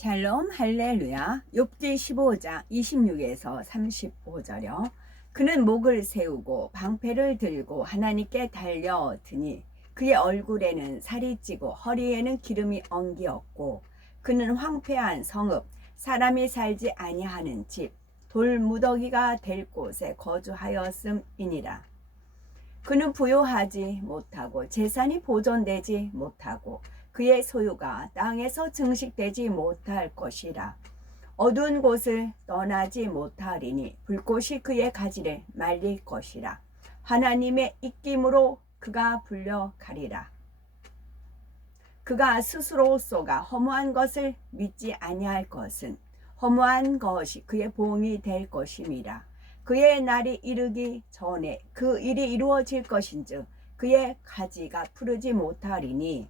샬롬 할렐루야. 욥기 15장 26에서 35절요. 그는 목을 세우고 방패를 들고 하나님께 달려드니 그의 얼굴에는 살이 찌고 허리에는 기름이 엉기었고 그는 황폐한 성읍 사람이 살지 아니하는 집 돌무더기가 될 곳에 거주하였음이니라. 그는 부요하지 못하고 재산이 보존되지 못하고 그의 소유가 땅에서 증식되지 못할 것이라. 어두운 곳을 떠나지 못하리니 불꽃이 그의 가지를 말릴 것이라. 하나님의 입김으로 그가 불려가리라. 그가 스스로소가 허무한 것을 믿지 아니할 것은 허무한 것이 그의 보응이 될 것임이라. 그의 날이 이르기 전에 그 일이 이루어질 것인즉 그의 가지가 푸르지 못하리니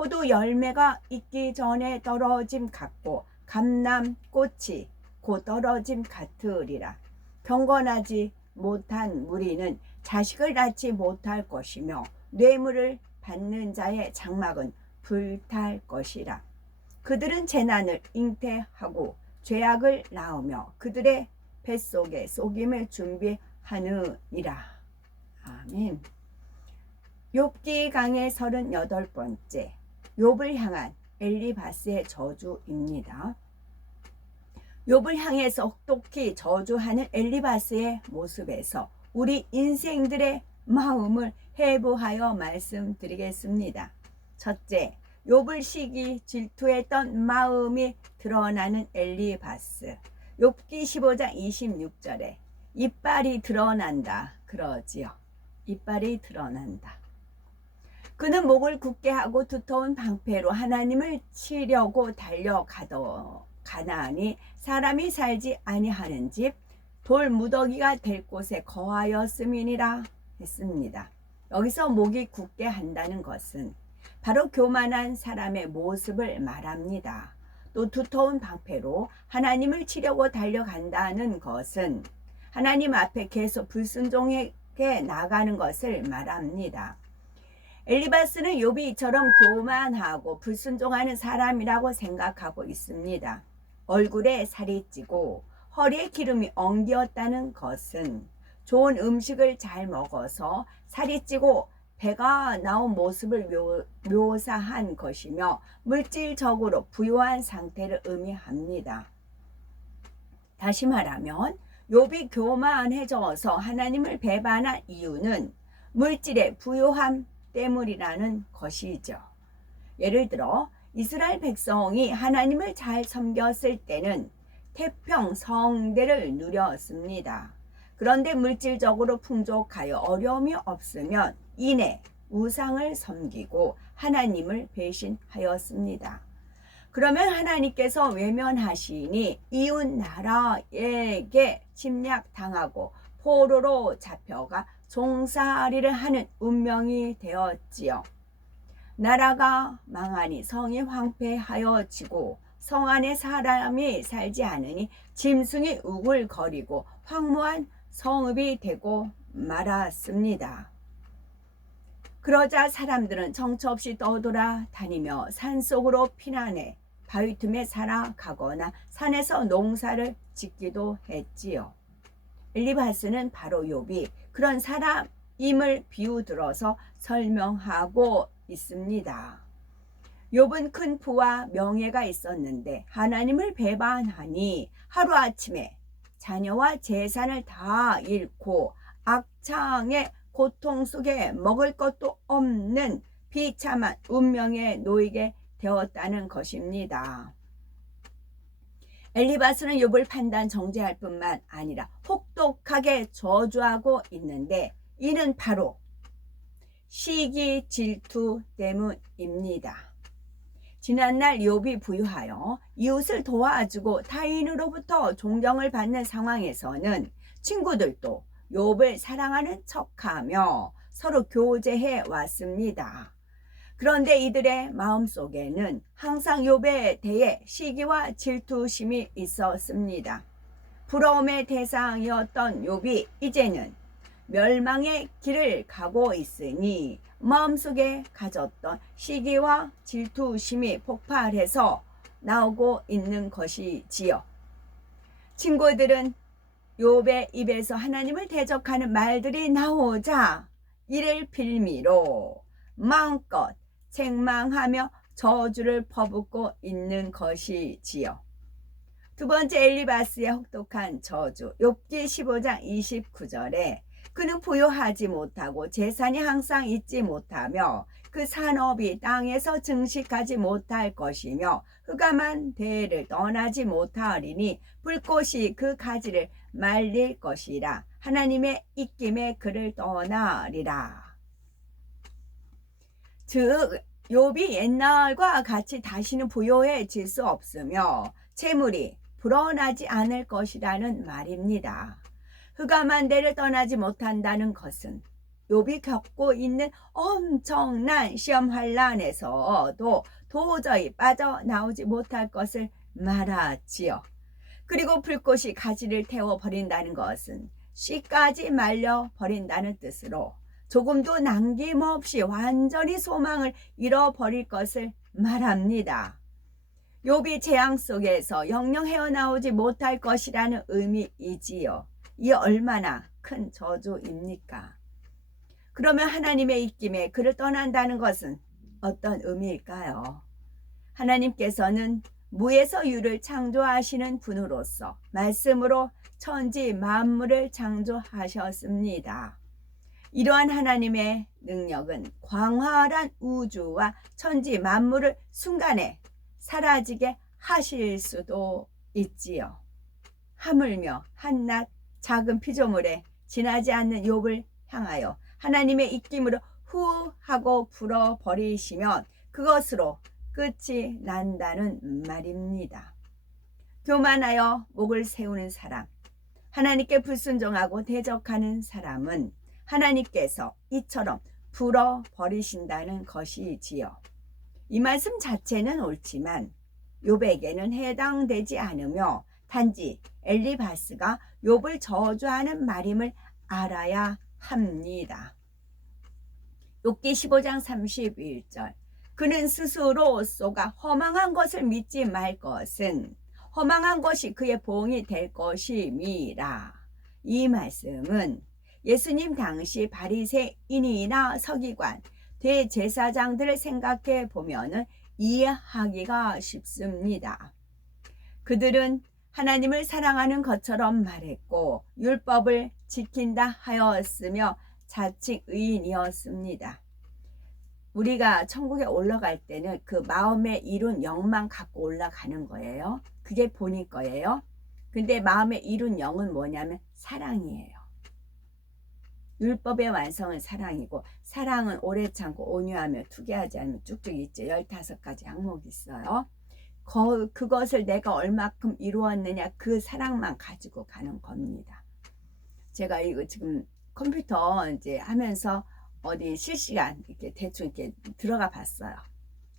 포도 열매가 익기 전에 떨어짐 같고 감람꽃이 곧 떨어짐 같으리라. 경건하지 못한 무리는 자식을 낳지 못할 것이며 뇌물을 받는 자의 장막은 불탈 것이라. 그들은 재난을 잉태하고 죄악을 낳으며 그들의 뱃속에 속임을 준비하느니라. 아멘. 욥기 강의 38번째 욥을 향한 엘리바스의 저주입니다. 욥을 향해서 혹독히 저주하는 엘리바스의 모습에서 우리 인생들의 마음을 해부하여 말씀드리겠습니다. 첫째, 욥을 시기 질투했던 마음이 드러나는 엘리바스. 욥기 15장 26절에 이빨이 드러난다 그러지요. 이빨이 드러난다. 그는 목을 굳게 하고 두터운 방패로 하나님을 치려고 달려가나니 사람이 살지 아니하는 집 돌무더기가 될 곳에 거하였음이니라 했습니다. 여기서 목이 굳게 한다는 것은 바로 교만한 사람의 모습을 말합니다. 또 두터운 방패로 하나님을 치려고 달려간다는 것은 하나님 앞에 계속 불순종하게 나가는 것을 말합니다. 엘리바스는 욥이 이처럼 교만하고 불순종하는 사람이라고 생각하고 있습니다. 얼굴에 살이 찌고 허리에 기름이 엉겼다는 것은 좋은 음식을 잘 먹어서 살이 찌고 배가 나온 모습을 묘사한 것이며 물질적으로 부유한 상태를 의미합니다. 다시 말하면 욥이 교만해져서 하나님을 배반한 이유는 물질의 부유함 때문이라는 것이죠. 예를 들어 이스라엘 백성이 하나님을 잘 섬겼을 때는 태평성대를 누렸습니다. 그런데 물질적으로 풍족하여 어려움이 없으면 이내 우상을 섬기고 하나님을 배신하였습니다. 그러면 하나님께서 외면하시니 이웃 나라에게 침략당하고 포로로 잡혀가 종살이를 하는 운명이 되었지요. 나라가 망하니 성이 황폐하여지고 성 안에 사람이 살지 않으니 짐승이 우글거리고 황무한 성읍이 되고 말았습니다. 그러자 사람들은 정처 없이 떠돌아 다니며 산속으로 피난해 바위 틈에 살아가거나 산에서 농사를 짓기도 했지요. 엘리바스는 바로 욥이 그런 사람임을 비유들어서 설명하고 있습니다. 욥은 큰 부와 명예가 있었는데 하나님을 배반하니 하루아침에 자녀와 재산을 다 잃고 악창의 고통 속에 먹을 것도 없는 비참한 운명에 놓이게 되었다는 것입니다. 엘리바스는 욥을 판단 정죄할 뿐만 아니라 혹독하게 저주하고 있는데 이는 바로 시기 질투 때문입니다. 지난날 욥이 부유하여 이웃을 도와주고 타인으로부터 존경을 받는 상황에서는 친구들도 욥을 사랑하는 척하며 서로 교제해 왔습니다. 그런데 이들의 마음속에는 항상 욥에 대해 시기와 질투심이 있었습니다. 부러움의 대상이었던 욥이 이제는 멸망의 길을 가고 있으니 마음속에 가졌던 시기와 질투심이 폭발해서 나오고 있는 것이지요. 친구들은 욥의 입에서 하나님을 대적하는 말들이 나오자 이를 빌미로 마음껏 책망하며 저주를 퍼붓고 있는 것이지요. 두 번째 엘리바스의 혹독한 저주, 욥기 15장 29절에 그는 부요하지 못하고 재산이 항상 있지 못하며 그 산업이 땅에서 증식하지 못할 것이며 흑암한 대를 떠나지 못하리니 불꽃이 그 가지를 말릴 것이라 하나님의 입김에 그를 떠나리라. 즉 욥이 옛날과 같이 다시는 부요해질 수 없으며 재물이 불어나지 않을 것이라는 말입니다. 흑암한 데를 떠나지 못한다는 것은 욥이 겪고 있는 엄청난 시험 환란에서도 도저히 빠져나오지 못할 것을 말하지요. 그리고 불꽃이 가지를 태워버린다는 것은 씨까지 말려버린다는 뜻으로 조금도 남김없이 완전히 소망을 잃어버릴 것을 말합니다. 욥이 재앙 속에서 영영 헤어나오지 못할 것이라는 의미이지요. 이 얼마나 큰 저주입니까? 그러면 하나님의 입김에 그를 떠난다는 것은 어떤 의미일까요? 하나님께서는 무에서 유를 창조하시는 분으로서 말씀으로 천지 만물을 창조하셨습니다. 이러한 하나님의 능력은 광활한 우주와 천지 만물을 순간에 사라지게 하실 수도 있지요. 하물며 한낱 작은 피조물에 지나지 않는 욥을 향하여 하나님의 입김으로 후 하고 불어버리시면 그것으로 끝이 난다는 말입니다. 교만하여 목을 세우는 사람, 하나님께 불순종하고 대적하는 사람은 하나님께서 이처럼 불어버리신다는 것이지요. 이 말씀 자체는 옳지만 욥에게는 해당되지 않으며 단지 엘리바스가 욥을 저주하는 말임을 알아야 합니다. 욥기 15장 31절 그는 스스로 쏘가 허망한 것을 믿지 말 것은 허망한 것이 그의 보응이 될 것임이라. 이 말씀은 예수님 당시 바리새인이나 서기관, 대제사장들을 생각해 보면 이해하기가 쉽습니다. 그들은 하나님을 사랑하는 것처럼 말했고 율법을 지킨다 하였으며 자칭 의인이었습니다. 우리가 천국에 올라갈 때는 그 마음에 이룬 영만 갖고 올라가는 거예요. 그게 본인 거예요. 근데 마음에 이룬 영은 뭐냐면 사랑이에요. 율법의 완성은 사랑이고 사랑은 오래 참고 온유하며 투기하지 않으면 쭉쭉 있죠. 15가지 항목이 있어요. 그것을 내가 얼마큼 이루었느냐 그 사랑만 가지고 가는 겁니다. 제가 이거 지금 컴퓨터 이제 하면서 어디 실시간 이렇게 대충 이렇게 들어가 봤어요.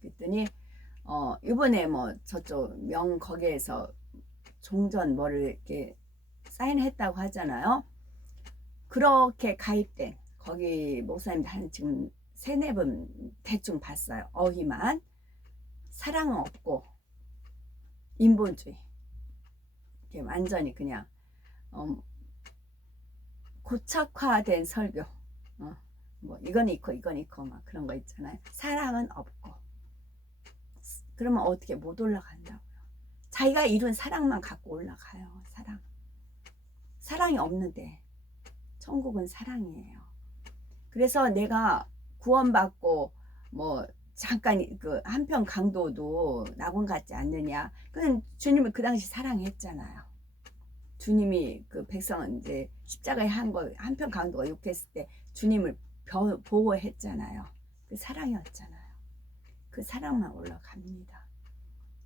그랬더니 이번에 뭐 저쪽 명 거기에서 종전 뭐를 이렇게 사인했다고 하잖아요. 그렇게 가입된 거기 목사님들 한 지금 3-4분 대충 봤어요. 어휘만 사랑은 없고 인본주의 이렇게 완전히 그냥 고착화된 설교 뭐 이건 있고 이건 있고 막 그런 거 있잖아요. 사랑은 없고 그러면 어떻게 못 올라간다고요. 자기가 이룬 사랑만 갖고 올라가요. 사랑이 없는데 천국은 사랑이에요. 그래서 내가 구원받고 뭐 잠깐 그 한편 강도도 낙원 같지 않느냐. 그건 주님을 그 당시 사랑했잖아요. 주님이 그 백성은 이제 십자가에 한 거 한편 강도가 욕했을 때 주님을 보호했잖아요. 그 사랑이었잖아요. 그 사랑만 올라갑니다.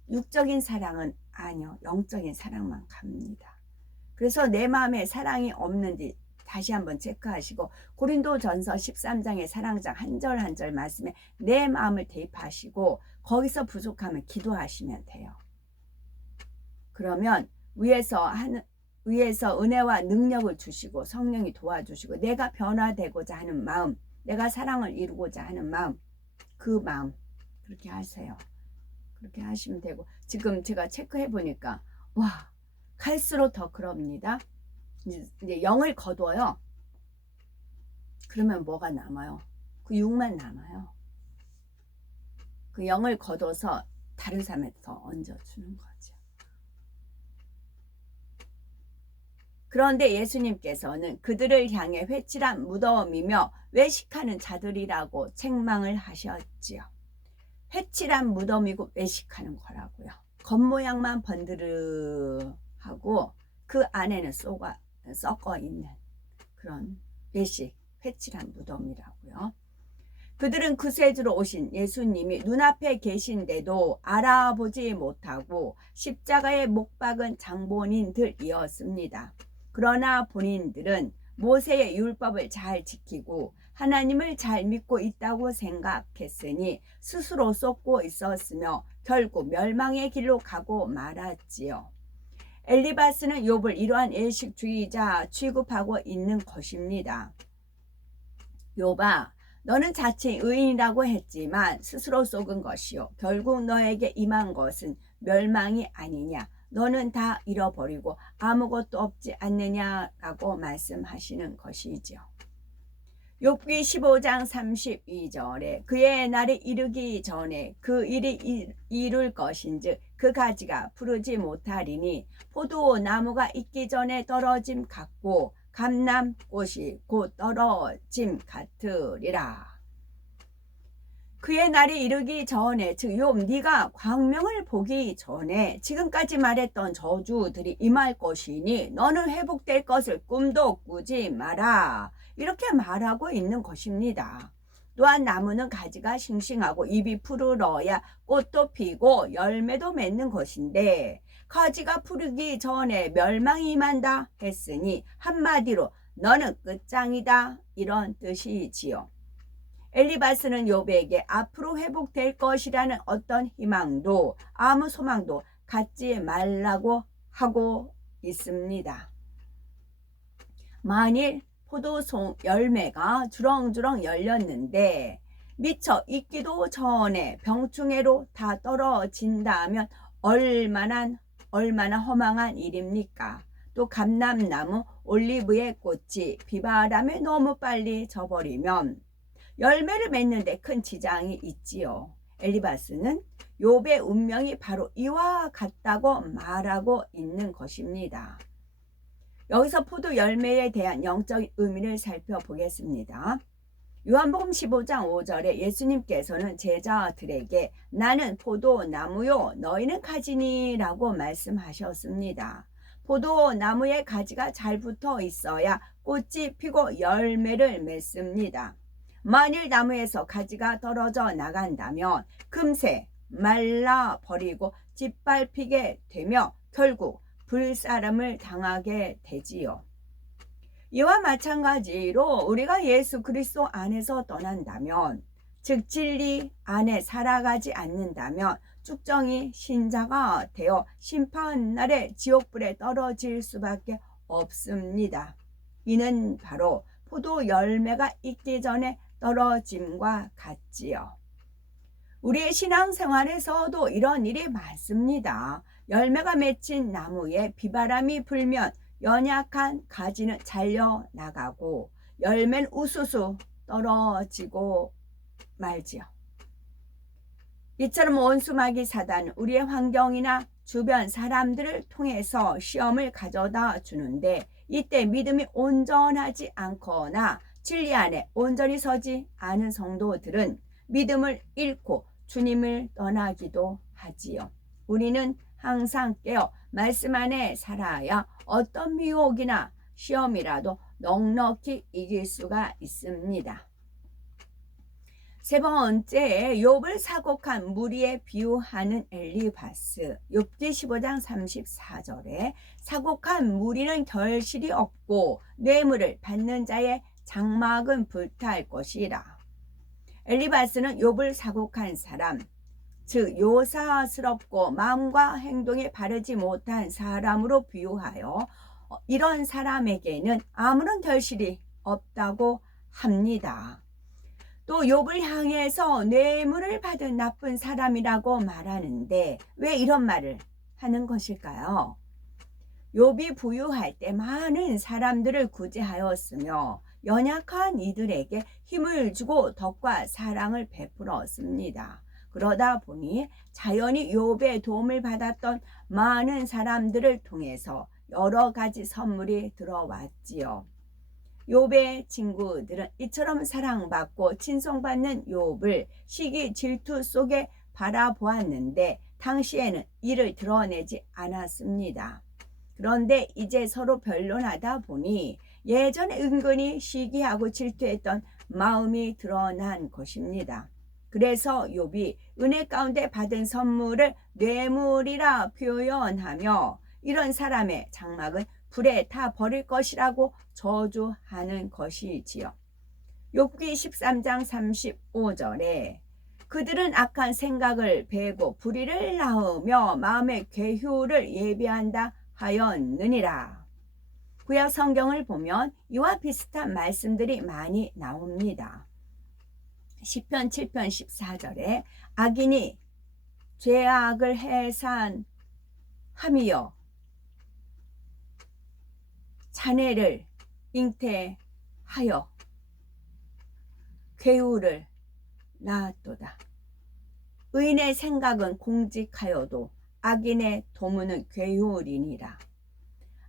육적인 사랑은 아니요. 영적인 사랑만 갑니다. 그래서 내 마음에 사랑이 없는지 다시 한번 체크하시고 고린도전서 13장의 사랑장 한 절 한 절 말씀에 내 마음을 대입하시고 거기서 부족하면 기도하시면 돼요. 그러면 위에서 은혜와 능력을 주시고 성령이 도와주시고 내가 변화되고자 하는 마음, 내가 사랑을 이루고자 하는 마음, 그 마음 그렇게 하세요. 그렇게 하시면 되고, 지금 제가 체크해 보니까 와, 갈수록 더 그럽니다. 이제 0을 거둬요. 그러면 뭐가 남아요? 그 6만 남아요. 그 0을 거둬서 다른 사람한테 더 얹어주는 거죠. 그런데 예수님께서는 그들을 향해 회칠한 무덤이며 외식하는 자들이라고 책망을 하셨지요. 회칠한 무덤이고 외식하는 거라고요. 겉모양만 번드르하고 그 안에는 썩어 있는 그런 외식, 회칠한 무덤이라고요. 그들은 구세주로 오신 예수님이 눈앞에 계신데도 알아보지 못하고 십자가에 못 박은 장본인들이었습니다. 그러나 본인들은 모세의 율법을 잘 지키고 하나님을 잘 믿고 있다고 생각했으니 스스로 쏟고 있었으며 결국 멸망의 길로 가고 말았지요. 엘리바스는 욥을 이러한 예식주의자 취급하고 있는 것입니다. 욥아, 너는 자칭 의인이라고 했지만 스스로 속은 것이요 결국 너에게 임한 것은 멸망이 아니냐. 너는 다 잃어버리고 아무것도 없지 않느냐라고 말씀하시는 것이죠. 욥기 15장 32절에 그의 날이 이르기 전에 그 일이 이룰 것인즉 그 가지가 푸르지 못하리니 포도나무가 익기 전에 떨어짐 같고 감람꽃이 곧 떨어짐 같으리라. 그의 날이 이르기 전에, 즉 욥 네가 광명을 보기 전에 지금까지 말했던 저주들이 임할 것이니 너는 회복될 것을 꿈도 꾸지 마라. 이렇게 말하고 있는 것입니다. 또한 나무는 가지가 싱싱하고 잎이 푸르러야 꽃도 피고 열매도 맺는 것인데 가지가 푸르기 전에 멸망이 임한다 했으니 한마디로 너는 끝장이다 이런 뜻이지요. 엘리바스는 욥에게 앞으로 회복될 것이라는 어떤 희망도 아무 소망도 갖지 말라고 하고 있습니다. 만일 포도송 열매가 주렁주렁 열렸는데 미처 익기도 전에 병충해로 다 떨어진다면 얼마나 허망한 일입니까? 또 감람나무, 올리브의 꽃이 비바람에 너무 빨리 져버리면 열매를 맺는데 큰 지장이 있지요. 엘리바스는 욥의 운명이 바로 이와 같다고 말하고 있는 것입니다. 여기서 포도 열매에 대한 영적 의미를 살펴보겠습니다. 요한복음 15장 5절에 예수님께서는 제자들에게 나는 포도나무요 너희는 가지니라고 말씀하셨습니다. 포도나무에 가지가 잘 붙어 있어야 꽃이 피고 열매를 맺습니다. 만일 나무에서 가지가 떨어져 나간다면 금세 말라버리고 짓밟히게 되며 결국 불사름을 당하게 되지요. 이와 마찬가지로 우리가 예수 그리스도 안에서 떠난다면, 즉 진리 안에 살아가지 않는다면 쭉정이 신자가 되어 심판날에 지옥불에 떨어질 수밖에 없습니다. 이는 바로 포도 열매가 익기 전에 떨어짐과 같지요. 우리의 신앙생활에서도 이런 일이 많습니다. 열매가 맺힌 나무에 비바람이 불면 연약한 가지는 잘려나가고 열매는 우수수 떨어지고 말지요. 이처럼 원수마귀 사단은 우리의 환경이나 주변 사람들을 통해서 시험을 가져다 주는데 이때 믿음이 온전하지 않거나 진리 안에 온전히 서지 않은 성도들은 믿음을 잃고 주님을 떠나기도 하지요. 우리는 항상 깨어 말씀 안에 살아야 어떤 미혹이나 시험이라도 넉넉히 이길 수가 있습니다. 세 번째, 욥을 사곡한 무리에 비유하는 엘리바스. 욥기 15장 34절에 사곡한 무리는 결실이 없고 뇌물을 받는 자의 장막은 불탈 것이라. 엘리바스는 욥을 사곡한 사람, 즉 요사스럽고 마음과 행동이 바르지 못한 사람으로 비유하여 이런 사람에게는 아무런 결실이 없다고 합니다. 또 욥을 향해서 뇌물을 받은 나쁜 사람이라고 말하는데 왜 이런 말을 하는 것일까요? 욥이 부유할 때 많은 사람들을 구제하였으며 연약한 이들에게 힘을 주고 덕과 사랑을 베풀었습니다. 그러다 보니 자연히 욥의 도움을 받았던 많은 사람들을 통해서 여러 가지 선물이 들어왔지요. 욥의 친구들은 이처럼 사랑받고 칭송받는 욥을 시기 질투 속에 바라보았는데 당시에는 이를 드러내지 않았습니다. 그런데 이제 서로 변론하다 보니 예전에 은근히 시기하고 질투했던 마음이 드러난 것입니다. 그래서 욥이 은혜 가운데 받은 선물을 뇌물이라 표현하며 이런 사람의 장막은 불에 타 버릴 것이라고 저주하는 것이지요. 욥기 13장 35절에 그들은 악한 생각을 베고 불의를 낳으며 마음의 괴휴를 예비한다 하였느니라. 구약 성경을 보면 이와 비슷한 말씀들이 많이 나옵니다. 시편 7편 14절에 악인이 죄악을 해산함이여 자네를 잉태하여 괴우를 낳았도다. 의인의 생각은 공직하여도 악인의 도문은 괴후리니라.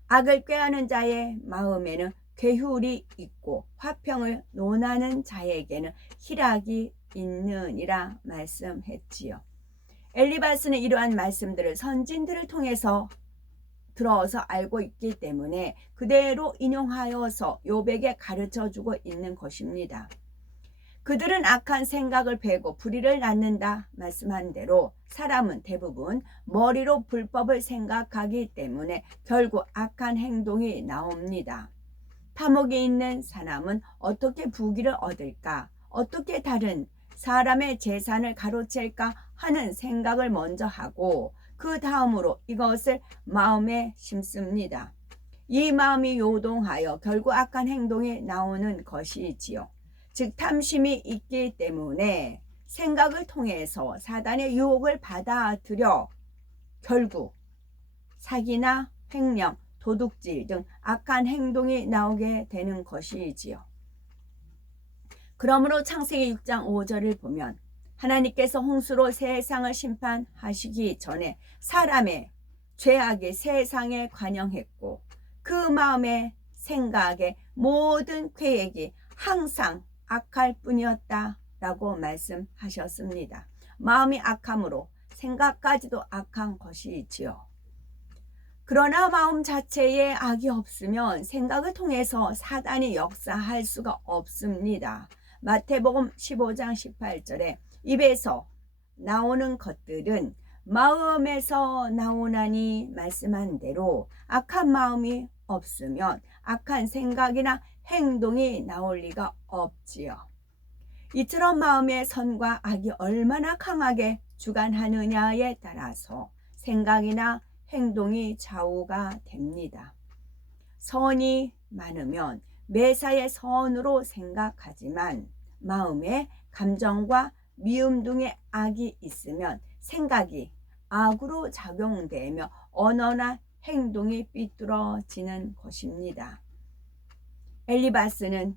악을 꾀하는 자의 마음에는 괴후리 있고 화평을 논하는 자에게는 희락이 있느니라 말씀했지요. 엘리바스는 이러한 말씀들을 선진들을 통해서 들어서 알고 있기 때문에 그대로 인용하여서 욥에게 가르쳐주고 있는 것입니다. 그들은 악한 생각을 베고 불의를 낳는다 말씀한 대로 사람은 대부분 머리로 불법을 생각하기 때문에 결국 악한 행동이 나옵니다. 탐욕이 있는 사람은 어떻게 부귀를 얻을까? 어떻게 다른 사람의 재산을 가로챌까 하는 생각을 먼저 하고 그 다음으로 이것을 마음에 심습니다. 이 마음이 요동하여 결국 악한 행동이 나오는 것이지요. 즉 탐심이 있기 때문에 생각을 통해서 사단의 유혹을 받아들여 결국 사기나 횡령, 도둑질 등 악한 행동이 나오게 되는 것이지요. 그러므로 창세기 6장 5절을 보면 하나님께서 홍수로 세상을 심판하시기 전에 사람의 죄악이 세상에 관영했고 그 마음의 생각의 모든 계획이 항상 악할 뿐이었다 라고 말씀하셨습니다. 마음이 악함으로 생각까지도 악한 것이지요. 그러나 마음 자체에 악이 없으면 생각을 통해서 사단이 역사할 수가 없습니다. 마태복음 15장 18절에 입에서 나오는 것들은 마음에서 나오나니 말씀한 대로 악한 마음이 없으면 악한 생각이나 행동이 나올 리가 없지요. 이처럼 마음의 선과 악이 얼마나 강하게 주관하느냐에 따라서 생각이나 행동이 좌우가 됩니다. 선이 많으면 매사에 선으로 생각하지만 마음에 감정과 미움 등의 악이 있으면 생각이 악으로 작용되며 언어나 행동이 삐뚤어지는 것입니다. 엘리바스는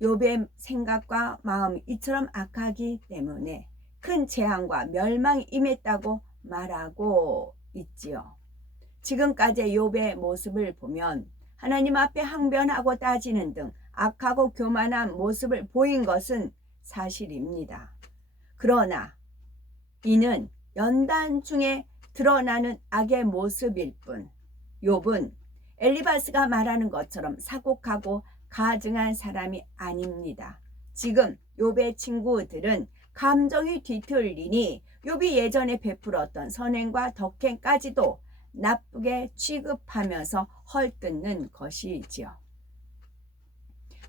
욥의 생각과 마음이 이처럼 악하기 때문에 큰 재앙과 멸망이 임했다고 말하고 있지요. 지금까지의 욥의 모습을 보면 하나님 앞에 항변하고 따지는 등 악하고 교만한 모습을 보인 것은 사실입니다. 그러나 이는 연단 중에 드러나는 악의 모습일 뿐 욥은 엘리바스가 말하는 것처럼 사곡하고 가증한 사람이 아닙니다. 지금 욥의 친구들은 감정이 뒤틀리니 욥이 예전에 베풀었던 선행과 덕행까지도 나쁘게 취급하면서 헐뜯는 것이지요.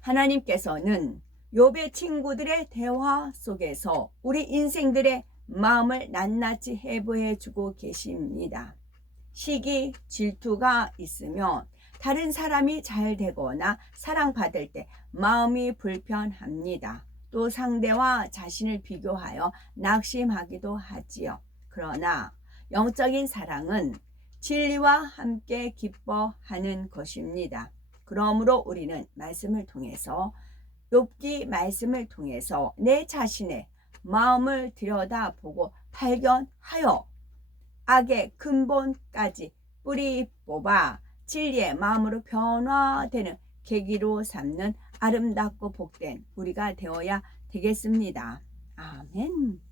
하나님께서는 욥의 친구들의 대화 속에서 우리 인생들의 마음을 낱낱이 해부해 주고 계십니다. 시기, 질투가 있으면 다른 사람이 잘 되거나 사랑받을 때 마음이 불편합니다. 또 상대와 자신을 비교하여 낙심하기도 하지요. 그러나 영적인 사랑은 진리와 함께 기뻐하는 것입니다. 그러므로 우리는 말씀을 통해서 욥기 말씀을 통해서 내 자신의 마음을 들여다보고 발견하여 악의 근본까지 뿌리 뽑아 진리의 마음으로 변화되는 계기로 삼는 아름답고 복된 우리가 되어야 되겠습니다. 아멘.